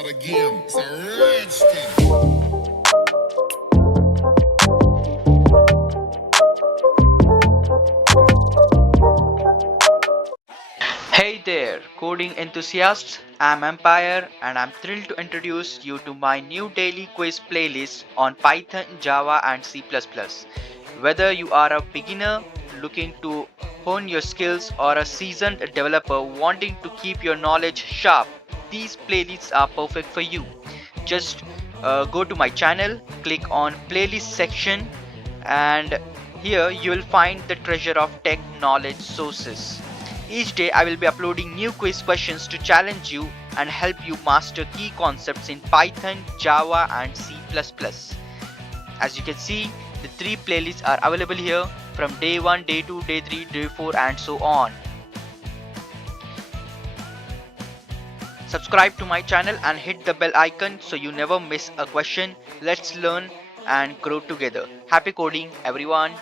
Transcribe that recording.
start again. It's a rich thing. Hey there, coding enthusiasts. I'm Ampire and I'm thrilled to introduce you to my new daily quiz playlist on Python, Java, and C. Whether you are a beginner looking to hone your skills or a seasoned developer wanting to keep your knowledge sharp, these playlists are perfect for you. Just go to my channel, click on playlist section, and here you will find the treasure of tech knowledge sources. Each day I will be uploading new quiz questions to challenge you and help you master key concepts in Python, Java, and C. As you can see, the three playlists are available here from day 1, day 2, day 3, day 4, and so on. Subscribe to my channel and hit the bell icon so you never miss a question. Let's learn and grow together. Happy coding, everyone.